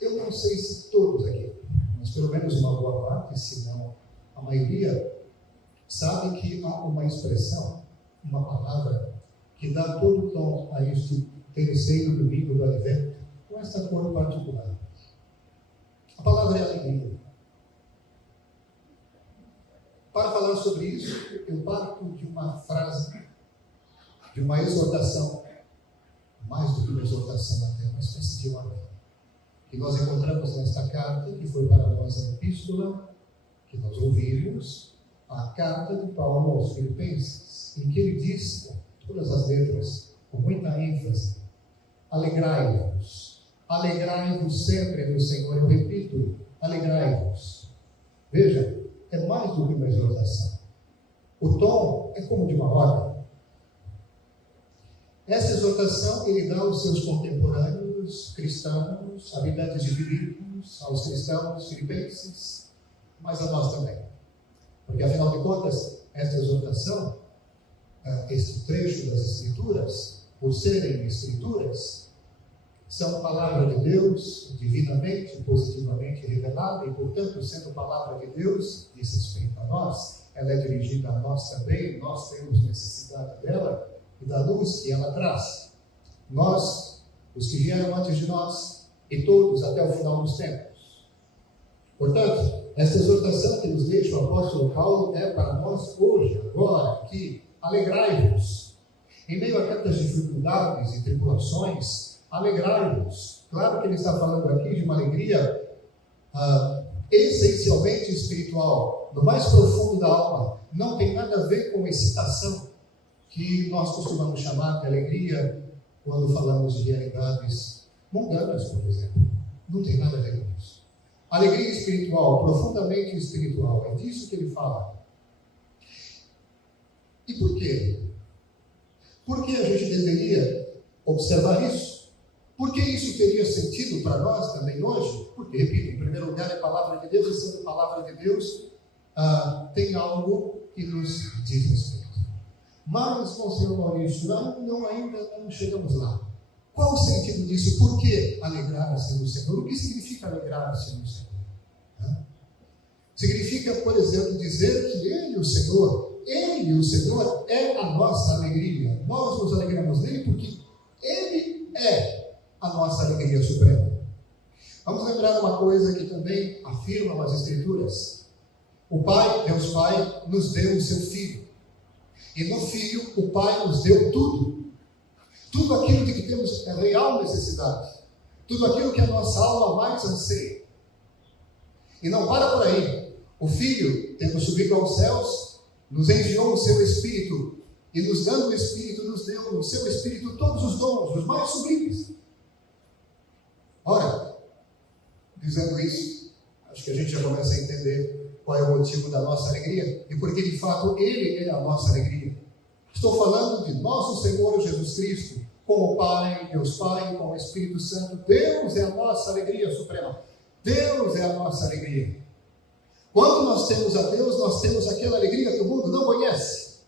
Eu não sei se todos aqui, mas pelo menos uma boa parte, se não a maioria, sabe que há uma expressão, uma palavra, que dá todo o tom a este terceiro domingo do Advento, com esta cor particular. A palavra é alegria. Para falar sobre isso, eu parto de uma frase, de uma exortação, mais do que uma exortação até, uma espécie de ordem, que nós encontramos nesta carta, que foi para nós a epístola, que nós ouvimos, a carta de Paulo aos Filipenses, em que ele diz, com todas as letras, com muita ênfase, alegrai-vos sempre no Senhor. Eu repito, alegrai-vos. Veja, é mais do que uma exortação. O tom é como de uma ordem. Essa exortação ele dá aos seus contemporâneos cristãos, habitantes de Filipos, aos cristãos filipenses, mas a nós também. Porque, afinal de contas, esta exortação, este trecho das Escrituras, por serem Escrituras, são palavra de Deus, divinamente, positivamente revelada, e, portanto, sendo palavra de Deus, diz respeito a nós, ela é dirigida a nós também, nós temos necessidade dela e da luz que ela traz. Nós, os que vieram antes de nós, e todos até o final dos tempos. Portanto, esta exortação que nos deixa o apóstolo Paulo é para nós hoje, agora, aqui, alegrai-vos. Em meio a tantas dificuldades e tribulações, alegrai-vos. Claro que ele está falando aqui de uma alegria essencialmente espiritual, no mais profundo da alma. Não tem nada a ver com excitação, que nós costumamos chamar de alegria quando falamos de realidades mundanas, por exemplo. Não tem nada a ver com isso. Alegria espiritual, profundamente espiritual, é disso que ele fala. E por quê? Por que a gente deveria observar isso? Por que isso teria sentido para nós também hoje? Porque, repito, em primeiro lugar é palavra de Deus, e sendo palavra de Deus, tem algo que nos diz respeito. Mas, Monsenhor Maurício, ainda não chegamos lá. Qual o sentido disso? Por que alegrar-se no Senhor? O que significa alegrar-se no Senhor? Significa, por exemplo, dizer que Ele, o Senhor, é a nossa alegria. Nós nos alegramos nele porque Ele é a nossa alegria suprema. Vamos lembrar uma coisa que também afirmam as Escrituras. O Pai, Deus Pai, nos deu o seu Filho. E no Filho, o Pai nos deu tudo. Tudo aquilo de que temos real necessidade. Tudo aquilo que a nossa alma mais anseia. E não para por aí. O Filho, tendo subido aos céus, nos enviou o seu Espírito. E nos dando o Espírito, nos deu no seu Espírito todos os dons, os mais sublimes. Ora, dizendo isso, acho que a gente já começa a entender qual é o motivo da nossa alegria. E porque, de fato, Ele é a nossa alegria. Estou falando de nosso Senhor Jesus Cristo, com o Pai, Deus Pai, com o Espírito Santo. Deus é a nossa alegria suprema. Deus é a nossa alegria. Quando nós temos a Deus, nós temos aquela alegria que o mundo não conhece.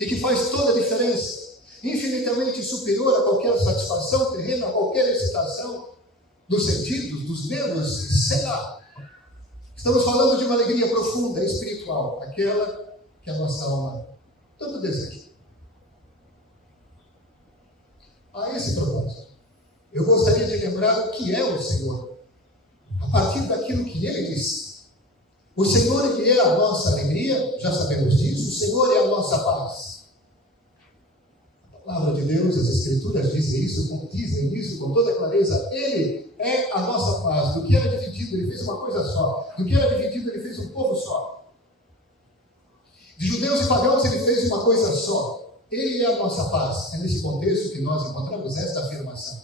E que faz toda a diferença. Infinitamente superior a qualquer satisfação terrena, a qualquer excitação dos sentidos, dos nervos, sei lá. Estamos falando de uma alegria profunda, espiritual. Aquela que a nossa alma tanto deseja. A esse propósito, eu gostaria de lembrar o que é o Senhor, a partir daquilo que Ele disse. O Senhor, Ele é a nossa alegria, já sabemos disso. O Senhor é a nossa paz. A palavra de Deus, as Escrituras dizem isso com toda clareza. Ele é a nossa paz. Do que era dividido, Ele fez uma coisa só. Do que era dividido, Ele fez um povo só. De judeus e pagãos, Ele fez uma coisa só. Ele é a nossa paz. É nesse contexto que nós encontramos esta afirmação.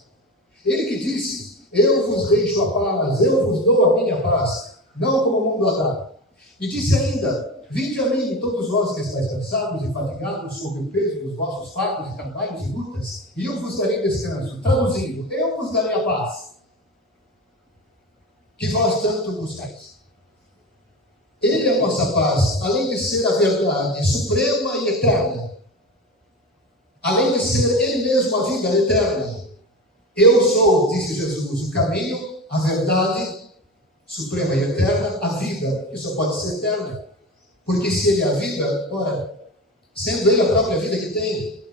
Ele que disse: eu vos deixo a paz, eu vos dou a minha paz, não como o mundo a dá. E disse ainda: vinde a mim, todos vós que estáis cansados e fatigados sob o peso dos vossos fardos e trabalhos e lutas, e eu vos darei descanso. Traduzindo, eu vos darei a paz que vós tanto buscais. Ele é a nossa paz, além de ser a verdade suprema e eterna, além de ser Ele mesmo a vida eterna. Eu sou, disse Jesus, o caminho, a verdade suprema e eterna, a vida, que só pode ser eterna. Porque se Ele é a vida, ora, sendo Ele a própria vida que tem,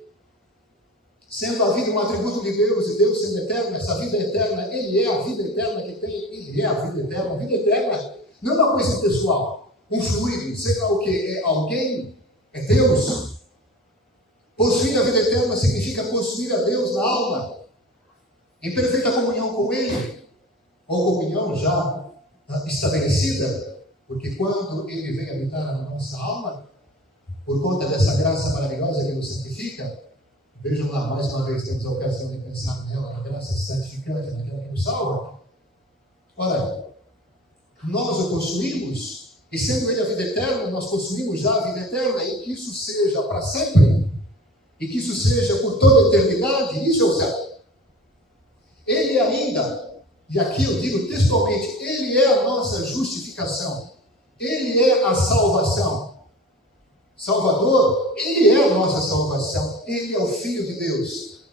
sendo a vida um atributo de Deus e Deus sendo eterno, essa vida eterna, Ele é a vida eterna que tem, Ele é a vida eterna. A vida eterna não é uma coisa pessoal, um fluido, sei lá o que, é alguém, é Deus. Possuir a vida eterna significa possuir a Deus na alma, em perfeita comunhão com Ele, ou comunhão já estabelecida, porque quando Ele vem habitar na nossa alma, por conta dessa graça maravilhosa que nos santifica, vejam lá, mais uma vez, temos a ocasião de pensar nela, na graça santificante, naquela que nos salva. Ora, nós o possuímos, e sendo Ele a vida eterna, nós possuímos já a vida eterna, e que isso seja para sempre, e que isso seja por toda a eternidade, isso é o céu. Ele ainda, e aqui eu digo textualmente, Ele é a nossa justificação, Ele é a salvação. Salvador, Ele é a nossa salvação, Ele é o Filho de Deus.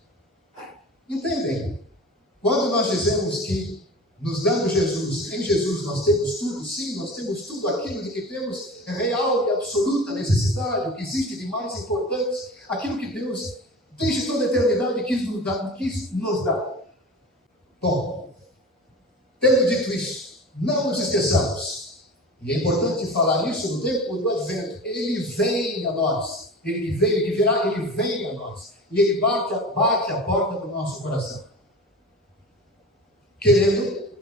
Entendem? Quando nós dizemos que, nos dando Jesus, em Jesus nós temos tudo, sim, nós temos tudo aquilo de que temos real e absoluta necessidade, o que existe de mais importante, aquilo que Deus, desde toda a eternidade, quis nos dar. Bom, tendo dito isso, não nos esqueçamos, e é importante falar isso no tempo do Advento, Ele vem a nós, Ele que veio, que virá, Ele vem a nós, e Ele bate a porta do nosso coração, querendo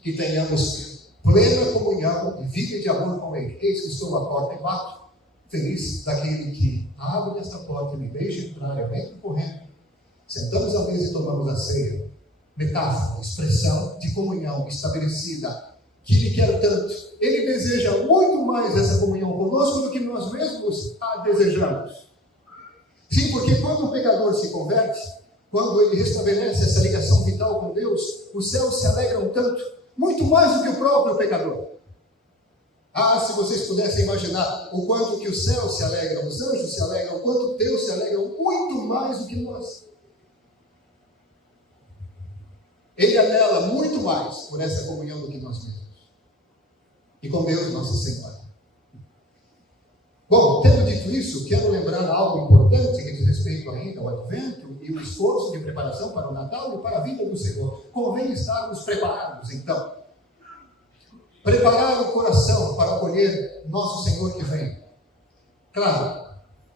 que tenhamos plena comunhão e vida de amor com Ele. Eis que estou à porta e bato, feliz daquele que abre esta porta e me deixa entrar, eu entro correndo, sentamos à mesa e tomamos a ceia. Metáfora, expressão de comunhão estabelecida, que Ele quer tanto. Ele deseja muito mais essa comunhão conosco do que nós mesmos a desejamos. Sim, porque quando o pecador se converte, quando ele restabelece essa ligação vital com Deus, os céus se alegram tanto, muito mais do que o próprio pecador. Ah, se vocês pudessem imaginar o quanto que os céus se alegram, os anjos se alegram, o quanto Deus se alegra, muito mais do que nós. Ele anela muito mais por essa comunhão do que nós mesmos. E com Deus, Nossa Senhora. Bom, tendo dito isso, quero lembrar algo importante que diz respeito ainda ao Advento e o esforço de preparação para o Natal e para a vinda do Senhor. Convém estarmos preparados, então. Preparar o coração para acolher nosso Senhor que vem. Claro,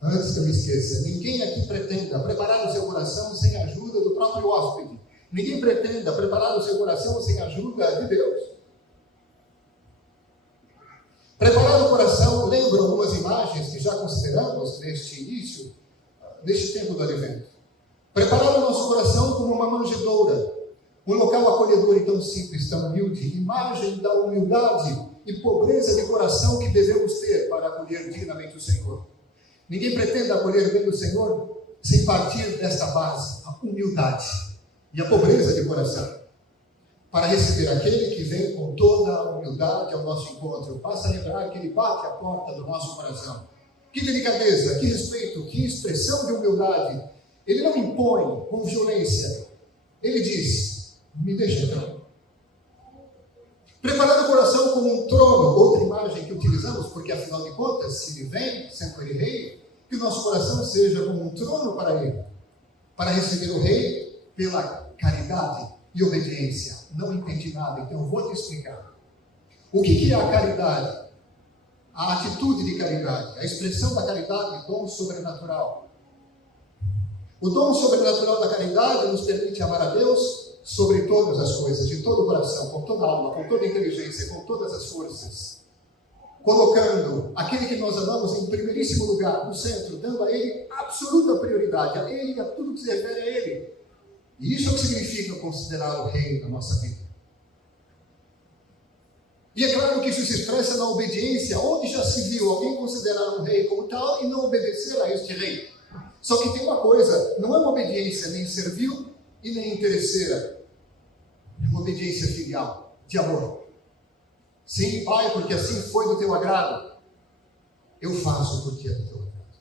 antes que eu me esqueça, ninguém aqui pretenda preparar o seu coração sem a ajuda do próprio hóspede. Ninguém pretenda preparar o seu coração sem a ajuda de Deus. Preparar o coração, lembra algumas imagens que já consideramos neste início, neste tempo do Advento. Preparar o nosso coração como uma manjedoura, um local acolhedor e tão simples, tão humilde, imagem da humildade e pobreza de coração que devemos ter para acolher dignamente o Senhor. Ninguém pretende acolher bem o Senhor sem partir desta base, a humildade e a pobreza de coração, para receber aquele que vem com toda a humildade ao nosso encontro. Basta lembrar que Ele bate a porta do nosso coração. Que delicadeza, que respeito, que expressão de humildade. Ele não impõe com violência. Ele diz: me deixa entrar. Preparar o coração como um trono, outra imagem que utilizamos, porque afinal de contas, se Ele vem, sendo Ele rei, que o nosso coração seja como um trono para Ele, para receber o rei pela caridade e obediência. Não entendi nada, então eu vou te explicar. O que é a caridade? A atitude de caridade, a expressão da caridade, dom sobrenatural. O dom sobrenatural da caridade nos permite amar a Deus sobre todas as coisas, de todo o coração, com toda a alma, com toda a inteligência, com todas as forças. Colocando aquele que nós amamos em primeiríssimo lugar, no centro, dando a Ele absoluta prioridade, a Ele e a tudo que se refere a Ele. E isso é o que significa considerar o rei da nossa vida. E é claro que isso se expressa na obediência. Onde já se viu alguém considerar um rei como tal e não obedecer a este rei? Só que tem uma coisa, não é uma obediência nem servil e nem interesseira. É uma obediência filial, de amor. Sim, Pai, porque assim foi do teu agrado. Eu faço porque é do teu agrado.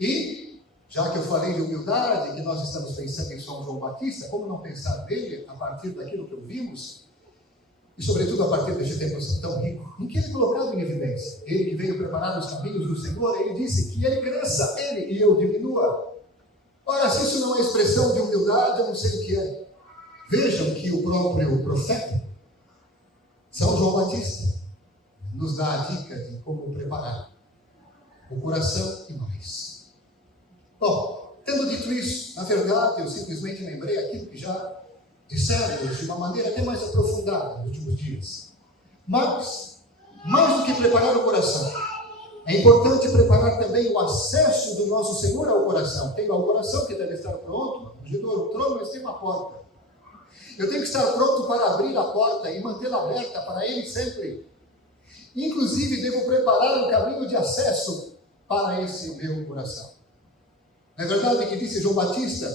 E Já que eu falei de humildade, que nós estamos pensando em São João Batista, como não pensar nele a partir daquilo que ouvimos, e sobretudo a partir deste tempo tão rico, em que ele é colocado em evidência. Ele que veio preparar os caminhos do Senhor, ele disse que ele cresça, ele e eu diminua. Ora, se isso não é expressão de humildade, eu não sei o que é. Vejam que o próprio profeta, São João Batista, nos dá a dica de como preparar o coração e nós. Bom, tendo dito isso, na verdade, eu simplesmente lembrei aquilo que já disseram de uma maneira até mais aprofundada nos últimos dias. Mas, mais do que preparar o coração, é importante preparar também o acesso do nosso Senhor ao coração. Tem o coração que deve estar pronto, o trono, mas tem uma porta. Eu tenho que estar pronto para abrir a porta e mantê-la aberta para Ele sempre. Inclusive, devo preparar um caminho de acesso para esse meu coração. Não é verdade que disse João Batista: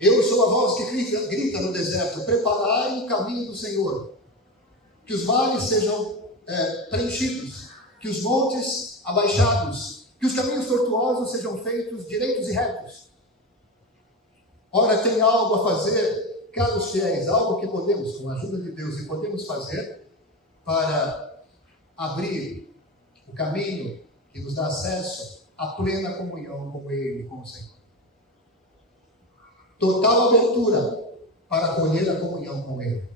eu sou a voz que grita no deserto, preparai o caminho do Senhor. Que os vales sejam preenchidos, que os montes abaixados, que os caminhos tortuosos sejam feitos direitos e retos. Ora, tem algo a fazer, caros fiéis, algo que podemos, com a ajuda de Deus, e podemos fazer para abrir o caminho que nos dá acesso à plena comunhão com Ele, com o Senhor. Total abertura para acolher a comunhão com Ele.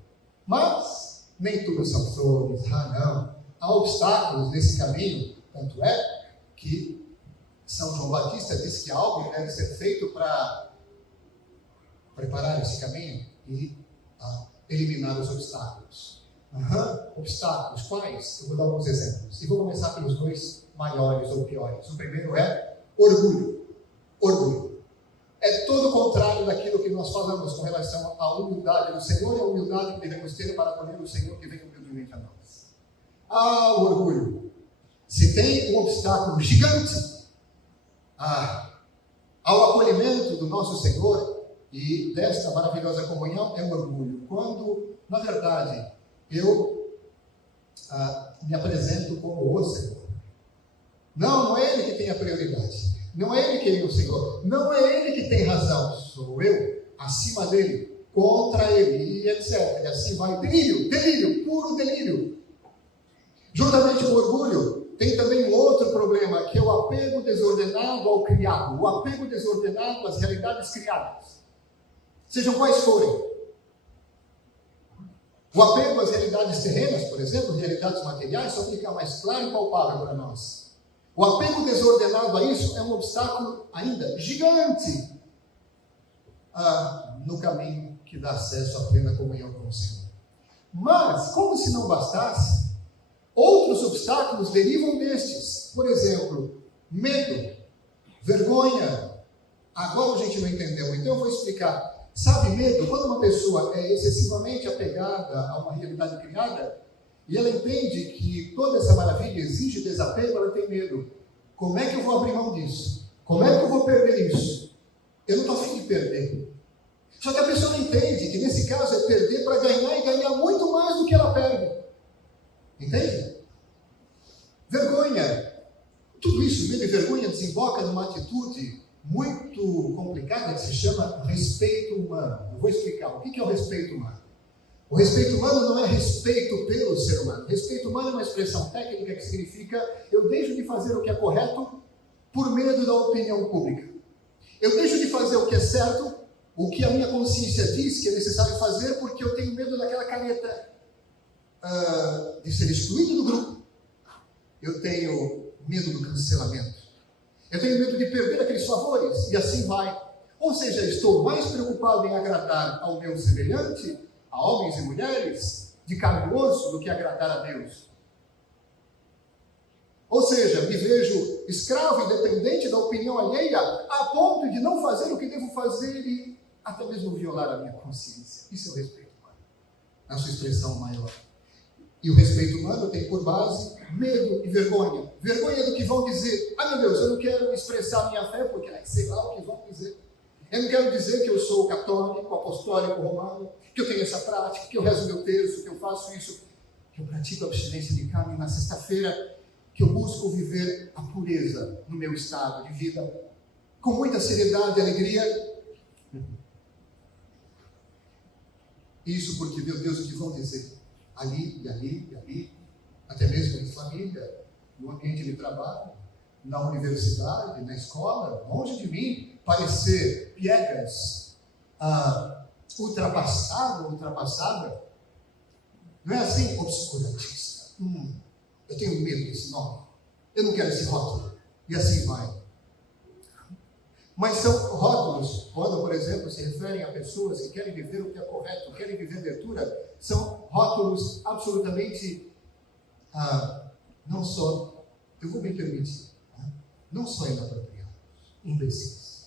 Mas nem tudo são flores, não. Há obstáculos nesse caminho, tanto é que São João Batista diz que algo deve ser feito para preparar esse caminho e eliminar os obstáculos. Obstáculos, quais? Eu vou dar alguns exemplos. E vou começar pelos dois maiores ou piores. O primeiro é orgulho. Orgulho. É todo o contrário daquilo que nós falamos com relação à humildade do Senhor e a humildade que devemos ter para acolher o Senhor que vem humildemente a nós. O orgulho. Se tem um obstáculo gigante ao acolhimento do nosso Senhor e desta maravilhosa comunhão, é o orgulho. Quando, na verdade, eu me apresento como o Senhor. Não é Ele que tem a prioridade. Não é Ele que é o Senhor. Não é Ele que tem razão. Sou eu, acima dele, contra Ele, e etc. E assim vai. Delírio, puro delírio. Juntamente com o orgulho, tem também um outro problema, que é o apego desordenado ao criado. O apego desordenado às realidades criadas. Sejam quais forem. O apego às realidades terrenas, por exemplo, realidades materiais, só fica mais claro e palpável para nós. O apego desordenado a isso é um obstáculo ainda gigante no caminho que dá acesso à plena comunhão com o Senhor. Mas, como se não bastasse, outros obstáculos derivam destes. Por exemplo, medo, vergonha. Agora a gente não entendeu, então eu vou explicar. Sabe, medo, quando uma pessoa é excessivamente apegada a uma realidade criada, e ela entende que toda essa maravilha exige desapego, ela tem medo. Como é que eu vou abrir mão disso? Como é que eu vou perder isso? Eu não estou afim de perder. Só que a pessoa não entende que nesse caso é perder para ganhar e ganhar muito mais do que ela perde. Entende? Vergonha. Tudo isso, medo e vergonha, desemboca numa atitude muito complicada que se chama respeito humano. Eu vou explicar o que é o respeito humano. O respeito humano não é respeito pelo ser humano. Respeito humano é uma expressão técnica que significa eu deixo de fazer o que é correto por medo da opinião pública. Eu deixo de fazer o que é certo, o que a minha consciência diz que é necessário fazer, porque eu tenho medo daquela caneta de ser excluído do grupo. Eu tenho medo do cancelamento. Eu tenho medo de perder aqueles favores, e assim vai. Ou seja, estou mais preocupado em agradar ao meu semelhante, a homens e mulheres, de carne e osso, do que agradar a Deus. Ou seja, me vejo escravo e dependente da opinião alheia, a ponto de não fazer o que devo fazer e até mesmo violar a minha consciência. Isso é o respeito humano, na sua expressão maior. E o respeito humano tem por base medo e vergonha. Vergonha do que vão dizer. Meu Deus, eu não quero expressar minha fé, porque sei lá o que vão dizer. Eu não quero dizer que eu sou católico, apostólico, romano, que eu tenho essa prática, que eu rezo meu terço, que eu faço isso, que eu pratico a abstinência de carne na sexta-feira, que eu busco viver a pureza no meu estado de vida com muita seriedade e alegria. Isso porque, meu Deus, o que vão dizer? Ali, e ali, e ali, até mesmo em família, no ambiente de trabalho, na universidade, na escola, longe de mim, parecer piegas, ultrapassada. Não é assim? Obscurantista. Eu tenho medo desse nome. Eu não quero esse rótulo. E assim vai. Mas são rótulos, quando, por exemplo, se referem a pessoas que querem viver o que é correto, querem viver leitura, são rótulos absolutamente, não só, eu vou me permitir, não só inapropriados, imbecis.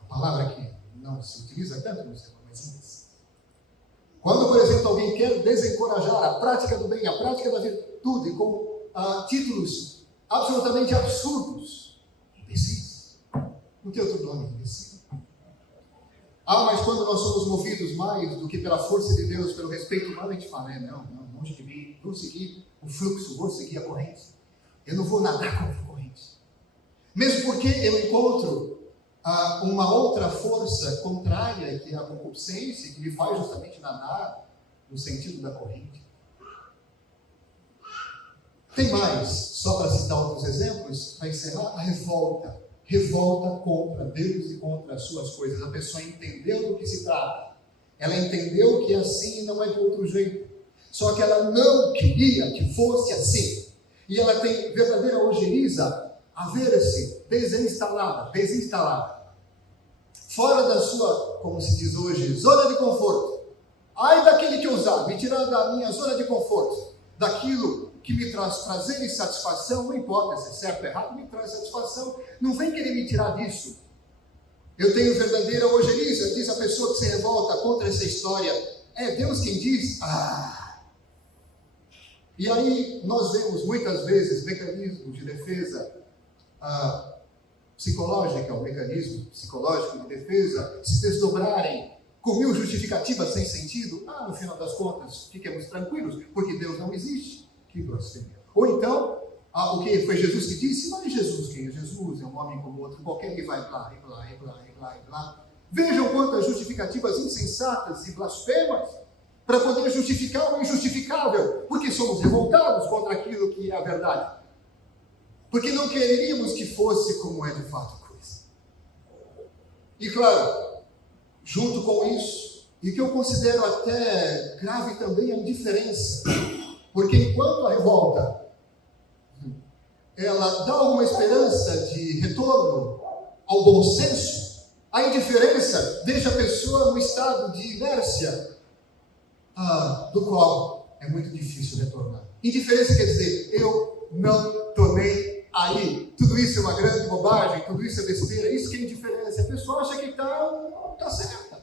A palavra que não se utiliza tanto no século, mas imbecis. Quando, por exemplo, alguém quer desencorajar a prática do bem, a prática da virtude, com títulos absolutamente absurdos, imbecis. Não tem outro nome, imbecil. Mas quando nós somos movidos mais do que pela força de Deus, pelo respeito humano, a gente fala, não, longe de mim, vou seguir o fluxo, vou seguir a corrente. Eu não vou nadar contra a corrente. Mesmo porque eu encontro uma outra força contrária, que é a concupiscência, que me faz justamente nadar no sentido da corrente. Tem mais, só para citar outros exemplos, para encerrar, a revolta. Revolta contra Deus e contra as suas coisas. A pessoa entendeu do que se trata. Ela entendeu que é assim e não é de outro jeito. Só que ela não queria que fosse assim. E ela tem verdadeira ojeriza a ver-se desinstalada. Fora da sua, como se diz hoje, zona de conforto. Ai daquele que ousar me tirar da minha zona de conforto. Daquilo que me traz prazer e satisfação, não importa se é certo ou errado, me traz satisfação. Não vem querer me tirar disso. Eu tenho verdadeira ojeriza, diz a pessoa que se revolta contra essa história. É Deus quem diz, E aí nós vemos muitas vezes mecanismos de defesa psicológica, o mecanismo psicológico de defesa se desdobrarem com mil justificativas sem sentido. No final das contas, fiquemos tranquilos, porque Deus não existe. Que blasfêmia. Ou então, o que foi Jesus que disse? Mas Jesus, quem é Jesus? É um homem como outro qualquer que vai blá. Vejam quantas justificativas insensatas e blasfemas para poder justificar o injustificável, porque somos revoltados contra aquilo que é a verdade. Porque não quereríamos que fosse como é de fato a coisa. E claro, junto com isso, e que eu considero até grave também a indiferença, porque enquanto a revolta, ela dá alguma esperança de retorno ao bom senso, a indiferença deixa a pessoa no estado de inércia, do qual é muito difícil retornar. Indiferença quer dizer, eu não estou nem aí. Tudo isso é uma grande bobagem, tudo isso é besteira, isso que é indiferença. A pessoa acha que está certa.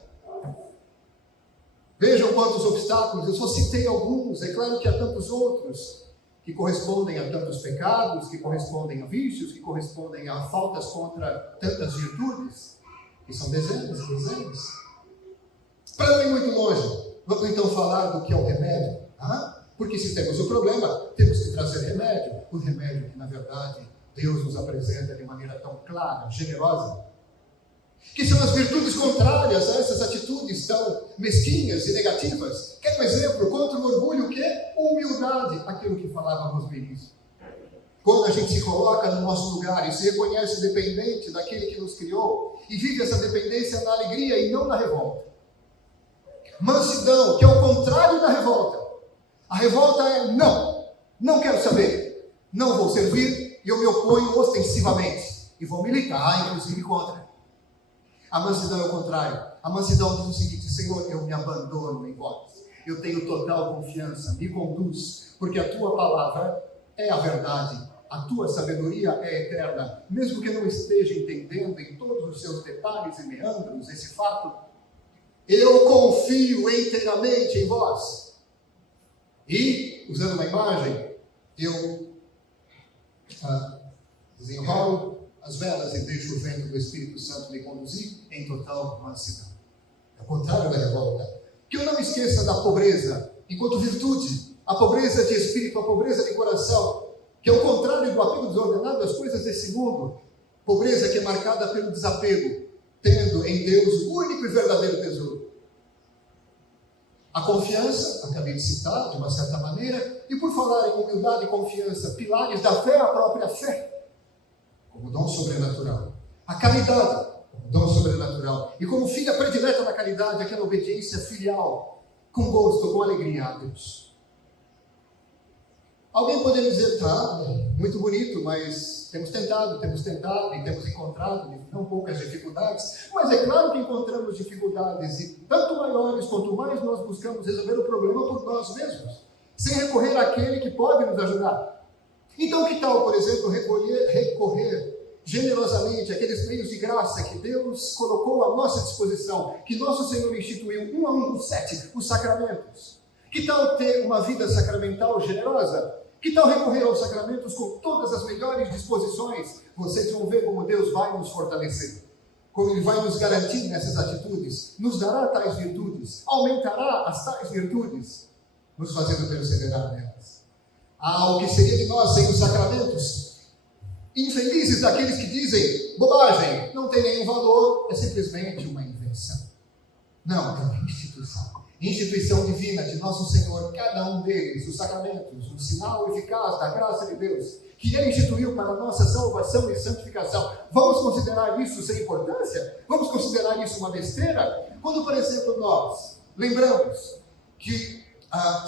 Vejam quantos obstáculos, eu só citei alguns, é claro que há tantos outros, que correspondem a tantos pecados, que correspondem a vícios, que correspondem a faltas contra tantas virtudes, que são dezenas e dezenas. Para não ir muito longe, vamos então falar do que é o remédio, porque se temos o problema, temos que trazer remédio, o remédio que na verdade Deus nos apresenta de maneira tão clara, generosa, que são as virtudes contrárias a essas atitudes tão mesquinhas e negativas. Quer um exemplo? Contra o orgulho, o que é? Humildade, aquilo que falávamos no início. Quando a gente se coloca no nosso lugar e se reconhece dependente daquele que nos criou e vive essa dependência na alegria e não na revolta. Mansidão, que é o contrário da revolta. A revolta é não quero saber, não vou servir e eu me oponho ostensivamente e vou militar, inclusive, contra. A mansidão é o contrário. A mansidão diz o seguinte: Senhor, eu me abandono em vós. Eu tenho total confiança, me conduz, porque a tua palavra é a verdade. A tua sabedoria é eterna. Mesmo que eu não esteja entendendo em todos os seus detalhes e meandros esse fato, eu confio inteiramente em vós. E, usando uma imagem, eu desenrolo as velas e deixo o vento do Espírito Santo me conduzir em total mansidão. É o contrário da revolta. Que eu não esqueça da pobreza enquanto virtude, a pobreza de espírito, a pobreza de coração. que é o contrário do apego desordenado às coisas desse mundo. Pobreza que é marcada pelo desapego, tendo em Deus o único e verdadeiro tesouro. A confiança, acabei de citar, de uma certa maneira, e por falar em humildade e confiança, pilares da fé, a própria fé, como dom sobrenatural. A caridade, como dom sobrenatural. E como filha predileta da caridade, aquela obediência filial, com gosto, com alegria a Deus. Alguém poderia dizer, tá, muito bonito, mas temos tentado e temos encontrado não poucas dificuldades, mas é claro que encontramos dificuldades, e tanto maiores quanto mais nós buscamos resolver o problema por nós mesmos, sem recorrer àquele que pode nos ajudar. Então, que tal, por exemplo, recorrer generosamente àqueles meios de graça que Deus colocou à nossa disposição, que nosso Senhor instituiu, um a um, os 7, os sacramentos? Que tal ter uma vida sacramental generosa? Que tal recorrer aos sacramentos com todas as melhores disposições? Vocês vão ver como Deus vai nos fortalecer, como Ele vai nos garantir nessas atitudes, nos dará tais virtudes, aumentará as tais virtudes, nos fazendo perseverar nelas. O que seria de nós sem os sacramentos? Infelizes daqueles que dizem, bobagem, não tem nenhum valor, é simplesmente uma invenção. Não, é uma instituição divina de nosso Senhor, cada um deles, os sacramentos, um sinal eficaz da graça de Deus, que Ele instituiu para a nossa salvação e santificação. Vamos considerar isso sem importância? Vamos considerar isso uma besteira? Quando, por exemplo, nós lembramos que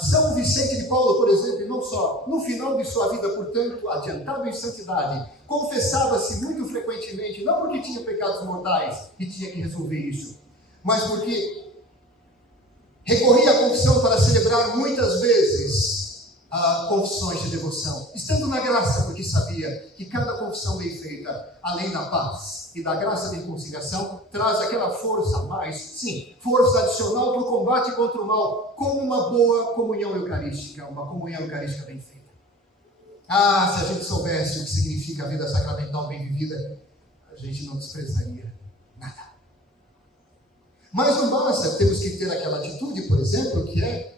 São Vicente de Paulo, por exemplo, não só no final de sua vida, portanto, adiantado em santidade, confessava-se muito frequentemente, não porque tinha pecados mortais e tinha que resolver isso, mas porque recorria à confissão para celebrar muitas vezes confissões de devoção, estando na graça, porque sabia que cada confissão bem feita, além da paz e da graça da reconciliação, traz aquela força a mais, sim, força adicional para o combate contra o mal, como uma boa comunhão eucarística, uma comunhão eucarística bem feita. Se a gente soubesse o que significa a vida sacramental bem vivida, a gente não desprezaria nada. Mas não basta, temos que ter aquela atitude, por exemplo, que é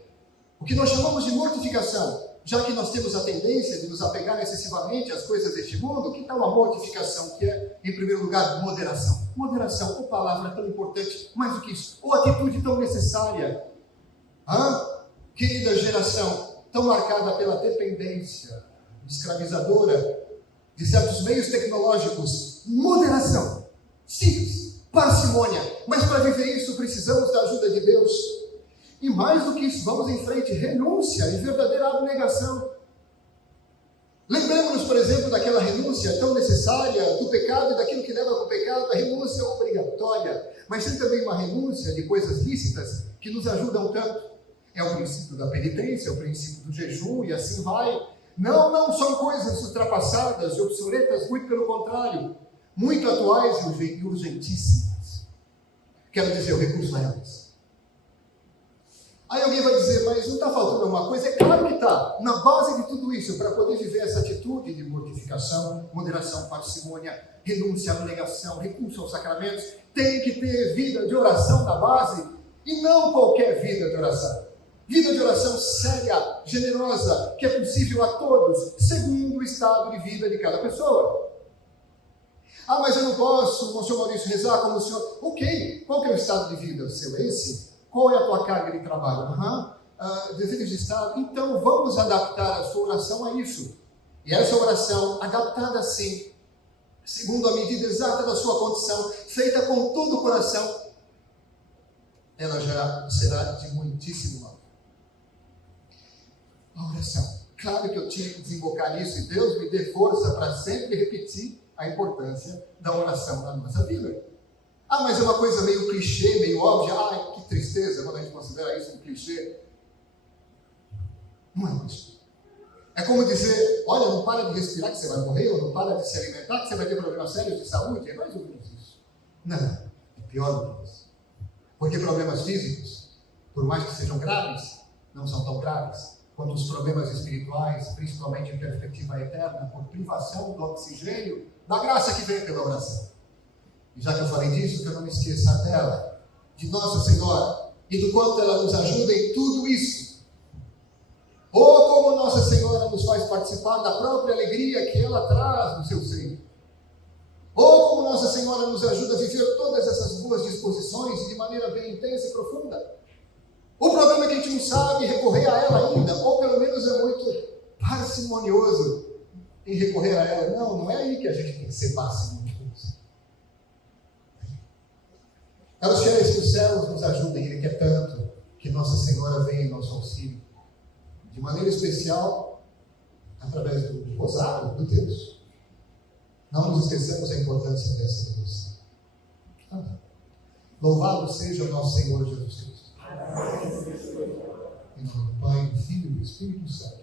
o que nós chamamos de mortificação. Já que nós temos a tendência de nos apegar excessivamente às coisas deste mundo, que tal a mortificação, que é, em primeiro lugar, moderação? Moderação, ou palavra tão importante, mais do que isso, ou atitude tão necessária. Querida geração, tão marcada pela dependência escravizadora de certos meios tecnológicos, moderação, simples, parcimônia, mas para viver isso precisamos da ajuda de Deus. E mais do que isso, vamos em frente, renúncia e verdadeira abnegação. Lembremos-nos, por exemplo, daquela renúncia tão necessária do pecado e daquilo que leva ao pecado, a renúncia obrigatória, mas tem também uma renúncia de coisas lícitas que nos ajudam tanto. É o princípio da penitência, é o princípio do jejum e assim vai. Não são coisas ultrapassadas e obsoletas, muito pelo contrário, muito atuais e urgentíssimas. Quero dizer, o recurso a elas. Aí alguém vai dizer, mas não está faltando alguma coisa? É claro que está. Na base de tudo isso, para poder viver essa atitude de mortificação, moderação, parcimônia, renúncia, abnegação, recurso aos sacramentos, tem que ter vida de oração na base, e não qualquer vida de oração. Vida de oração séria, generosa, que é possível a todos, segundo o estado de vida de cada pessoa. Mas eu não posso, o senhor Maurício, rezar como o senhor... Ok, qual que é o estado de vida seu? Esse? Qual é a tua carga de trabalho? Desejo de estado. Então vamos adaptar a sua oração a isso. E essa oração, adaptada assim, segundo a medida exata da sua condição, feita com todo o coração, ela já será de muitíssimo valor. A oração. Claro que eu tinha que desembocar isso e Deus me dê força para sempre repetir a importância da oração na nossa vida. Mas é uma coisa meio clichê, meio óbvia. Que tristeza quando a gente considera isso um clichê. Não é isso. É como dizer, olha, não para de respirar que você vai morrer, ou não para de se alimentar que você vai ter problemas sérios de saúde. É mais ou menos isso. Não, é pior do que isso. Porque problemas físicos, por mais que sejam graves, não são tão graves quanto os problemas espirituais, principalmente em perspectiva eterna, por privação do oxigênio, da graça que vem pela oração. E já que eu falei disso, que eu não me esqueça dela, de Nossa Senhora, e do quanto ela nos ajuda em tudo isso. Como Nossa Senhora nos faz participar da própria alegria que ela traz no seu seio. Ou como Nossa Senhora nos ajuda a viver todas essas boas disposições de maneira bem intensa e profunda. O problema é que a gente não sabe recorrer a ela ainda, ou pelo menos é muito parcimonioso em recorrer a ela. Não é aí que a gente tem que ser parcimonioso. Caros fiéis, que os céus nos ajudem, Ele quer tanto que Nossa Senhora venha em nosso auxílio, de maneira especial, através do rosário, do Deus. Não nos esqueçamos da importância dessa devoção. Amém. Louvado seja o nosso Senhor Jesus Cristo. Em nome do Pai, do Filho e do Espírito Santo.